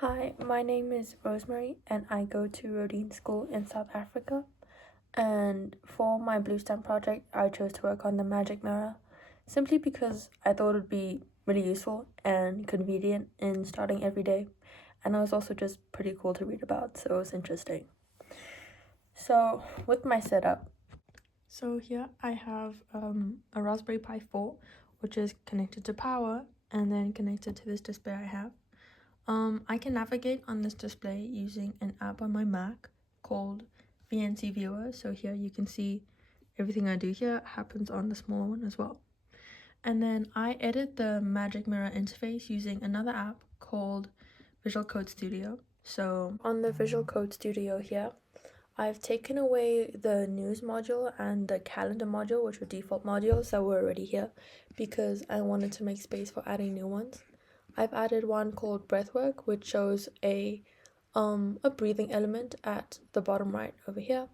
Hi, my name is Rosemary and I go to Rodin School in South Africa. And for my Blue Stamp project, I chose to work on the magic mirror simply because I thought it would be really useful and convenient in starting every day. And it was also just pretty cool to read about, so it was interesting. So, with my setup, here I have a Raspberry Pi 4, which is connected to power and then connected to this display I have. I can navigate on this display using an app on my Mac called VNC Viewer. So here you can see everything I do here happens on the smaller one as well. And then I edit the Magic Mirror interface using another app called Visual Code Studio. So on the Visual Code Studio here, I've taken away the news module and the calendar module, which were default modules that were already here, because I wanted to make space for adding new ones. I've added one called Breathwork, which shows a breathing element at the bottom right over here.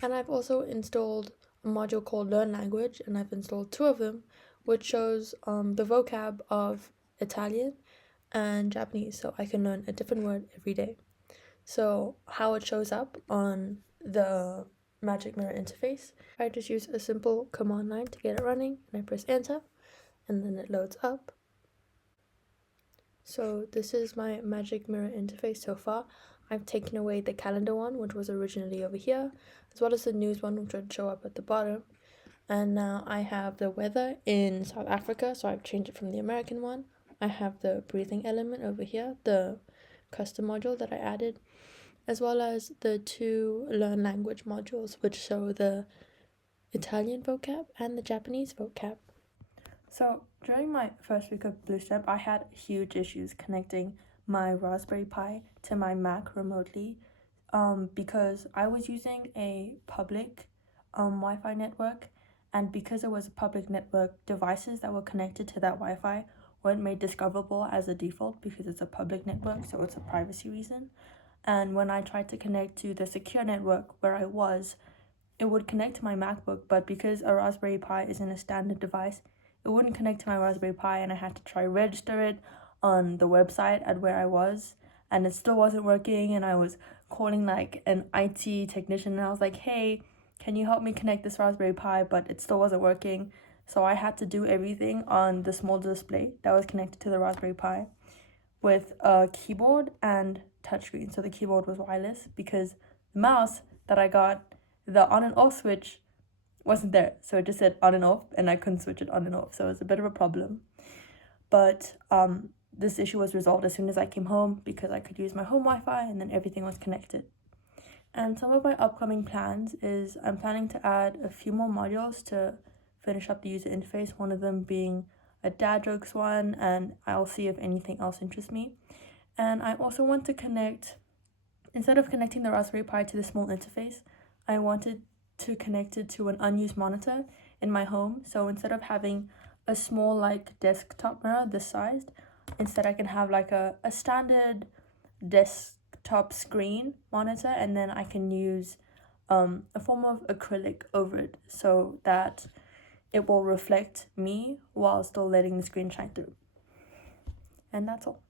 And I've also installed a module called Learn Language, and I've installed two of them, which shows the vocab of Italian and Japanese, so I can learn a different word every day. So how it shows up on the Magic Mirror interface, I just use a simple command line to get it running, and I press enter, and then it loads up. So this is my Magic Mirror interface so far. I've taken away the calendar one, which was originally over here, as well as the news one, which would show up at the bottom. And now I have the weather in South Africa, so I've changed it from the American one. I have the breathing element over here, the custom module that I added, as well as the two learn language modules, which show the Italian vocab and the Japanese vocab. So during my first week of Blue Stamp, I had huge issues connecting my Raspberry Pi to my Mac remotely because I was using a public Wi-Fi network, and because it was a public network, devices that were connected to that Wi-Fi weren't made discoverable as a default because it's a public network, so it's a privacy reason. And when I tried to connect to the secure network where I was, it would connect to my MacBook, but because a Raspberry Pi isn't a standard device, it wouldn't connect to my Raspberry Pi, and I had to try register it on the website at where I was, and it still wasn't working. And I was calling like an IT technician, and I was like, hey, can you help me connect this Raspberry Pi? But it still wasn't working. So I had to do everything on the small display that was connected to the Raspberry Pi with a keyboard and touchscreen. So the keyboard was wireless because the mouse that I got, the on and off switch wasn't there, so it just said on and off, and I couldn't switch it on and off, so it was a bit of a problem. But this issue was resolved as soon as I came home because I could use my home Wi-Fi, and then everything was connected. And some of my upcoming plans is I'm planning to add a few more modules to finish up the user interface, one of them being a dad jokes one, and I'll see if anything else interests me. And I also want to connect, instead of connecting the Raspberry Pi to the small interface, I wanted to connect it to an unused monitor in my home. So instead of having a small like desktop mirror this sized, instead I can have like a standard desktop screen monitor, and then I can use a form of acrylic over it so that it will reflect me while still letting the screen shine through. And that's all.